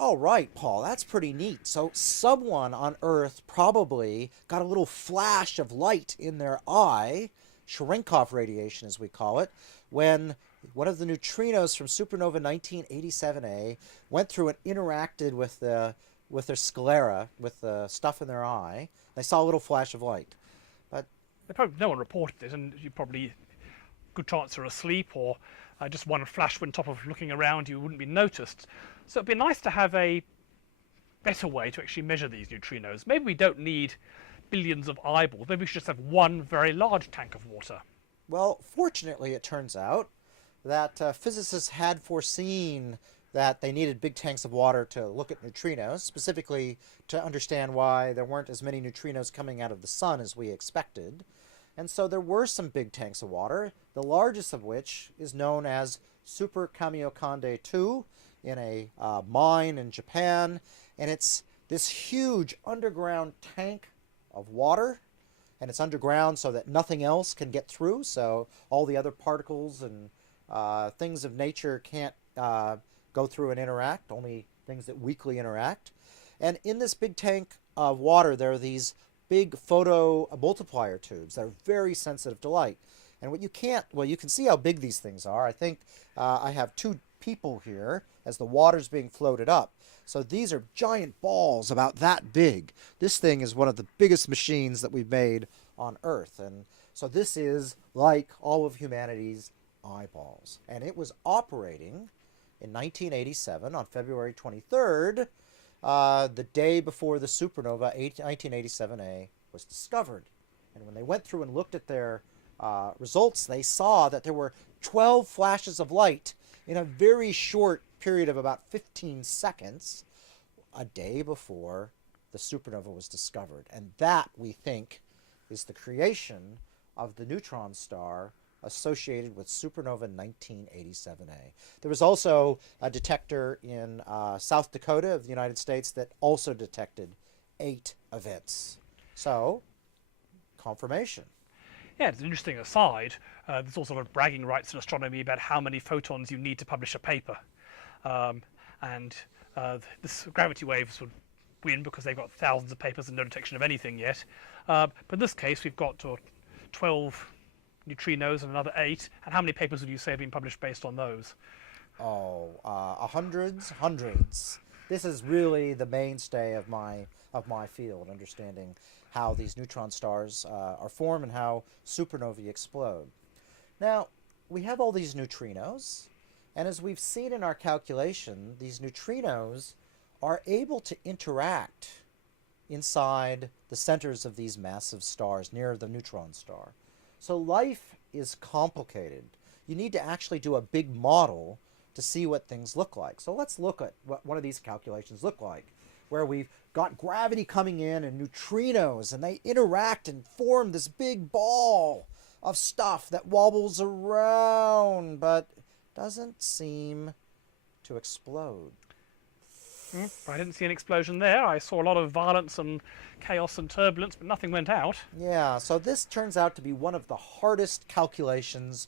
All right, Paul, that's pretty neat. So, someone on Earth probably got a little flash of light in their eye, Cherenkov radiation as we call it, when one of the neutrinos from supernova 1987A went through and interacted with their sclera, with the stuff in their eye. They saw a little flash of light. But No one reported it, and you probably good chance you're asleep or just one flash on top of looking around, you wouldn't be noticed. So it'd be nice to have a better way to actually measure these neutrinos. Maybe we don't need billions of eyeballs. Maybe we should just have one very large tank of water. well, fortunately, it turns out that physicists had foreseen that they needed big tanks of water to look at neutrinos, specifically to understand why there weren't as many neutrinos coming out of the sun as we expected. And so there were some big tanks of water, the largest of which is known as Super Kamiokande 2 in a mine in Japan. And it's this huge underground tank of water, and it's underground so that nothing else can get through, so all the other particles and things of nature can't go through and interact, only things that weakly interact. And in this big tank of water, there are these big photo multiplier tubes that are very sensitive to light. And what you can't, well, you can see how big these things are. I think I have two people here as the water's being floated up. So these are giant balls about that big. This thing is one of the biggest machines that we've made on Earth. And so this is like all of humanity's eyeballs. And it was operating in 1987 on February 23rd, the day before the supernova 1987A was discovered. And when they went through and looked at their results, they saw that there were 12 flashes of light in a very short period of about 15 seconds a day before the supernova was discovered. And that, we think, is the creation of the neutron star associated with supernova 1987A. There was also a detector in South Dakota of the United States that also detected 8 events. So, confirmation. Yeah, it's an interesting aside. There's all sort of bragging rights in astronomy about how many photons you need to publish a paper. And this gravity waves would win because they've got thousands of papers and no detection of anything yet. But in this case, we've got 12 neutrinos and another 8. And how many papers would you say have been published based on those? Oh, hundreds. This is really the mainstay of my field, understanding how these neutron stars are formed and how supernovae explode. Now, we have all these neutrinos, and as we've seen in our calculation, these neutrinos are able to interact inside the centers of these massive stars near the neutron star. So life is complicated. You need to actually do a big model to see what things look like. So let's look at what one of these calculations look like, where we've got gravity coming in and neutrinos, and they interact and form this big ball of stuff that wobbles around, but doesn't seem to explode. I didn't see an explosion there. I saw a lot of violence and chaos and turbulence, but nothing went out. Yeah, so this turns out to be one of the hardest calculations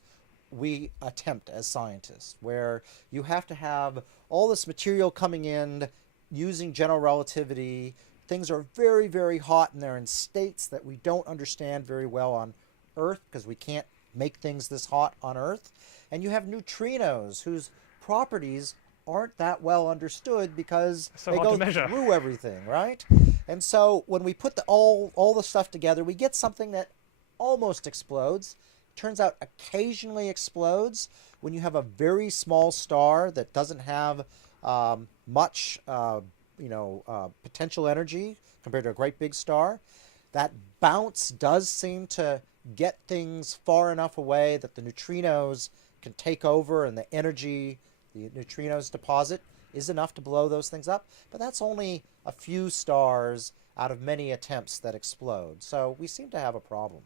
we attempt as scientists, where you have to have all this material coming in using general relativity. Things are very, very hot, and they're in states that we don't understand very well on Earth because we can't make things this hot on Earth. And you have neutrinos whose properties aren't that well understood because So they hard go to measure. through everything, right? And so when we put all the stuff together, we get something that almost explodes. Turns out occasionally explodes when you have a very small star that doesn't have much potential energy compared to a great big star. That bounce does seem to get things far enough away that the neutrinos can take over, and the energy the neutrinos deposit is enough to blow those things up. But that's only a few stars out of many attempts that explode. So we seem to have a problem.